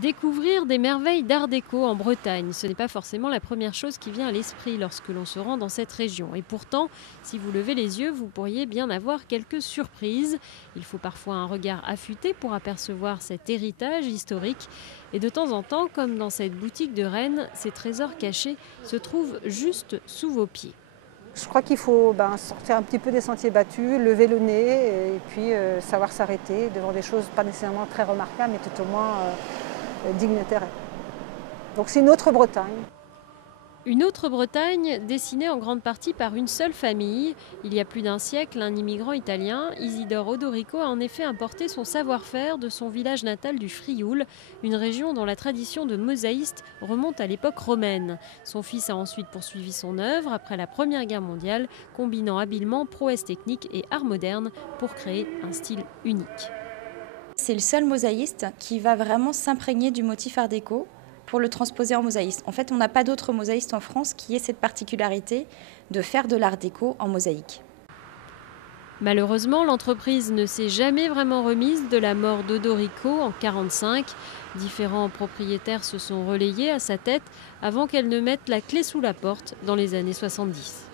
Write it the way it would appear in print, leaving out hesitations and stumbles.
Découvrir des merveilles d'art déco en Bretagne, ce n'est pas forcément la première chose qui vient à l'esprit lorsque l'on se rend dans cette région. Et pourtant, si vous levez les yeux, vous pourriez bien avoir quelques surprises. Il faut parfois un regard affûté pour apercevoir cet héritage historique. Et de temps en temps, comme dans cette boutique de Rennes, ces trésors cachés se trouvent juste sous vos pieds. Je crois qu'il faut sortir un petit peu des sentiers battus, lever le nez et puis savoir s'arrêter devant des choses pas nécessairement très remarquables, mais tout au moins dignes d'intérêt. Donc c'est une autre Bretagne. Une autre Bretagne dessinée en grande partie par une seule famille. Il y a plus d'un siècle, un immigrant italien, Isidore Odorico, a en effet importé son savoir-faire de son village natal du Frioul, une région dont la tradition de mosaïste remonte à l'époque romaine. Son fils a ensuite poursuivi son œuvre après la Première Guerre mondiale, combinant habilement prouesse technique et art moderne pour créer un style unique. C'est le seul mosaïste qui va vraiment s'imprégner du motif art déco pour le transposer en mosaïste. En fait, on n'a pas d'autre mosaïste en France qui ait cette particularité de faire de l'art déco en mosaïque. Malheureusement, l'entreprise ne s'est jamais vraiment remise de la mort d'Odorico en 1945. Différents propriétaires se sont relayés à sa tête avant qu'elle ne mette la clé sous la porte dans les années 70.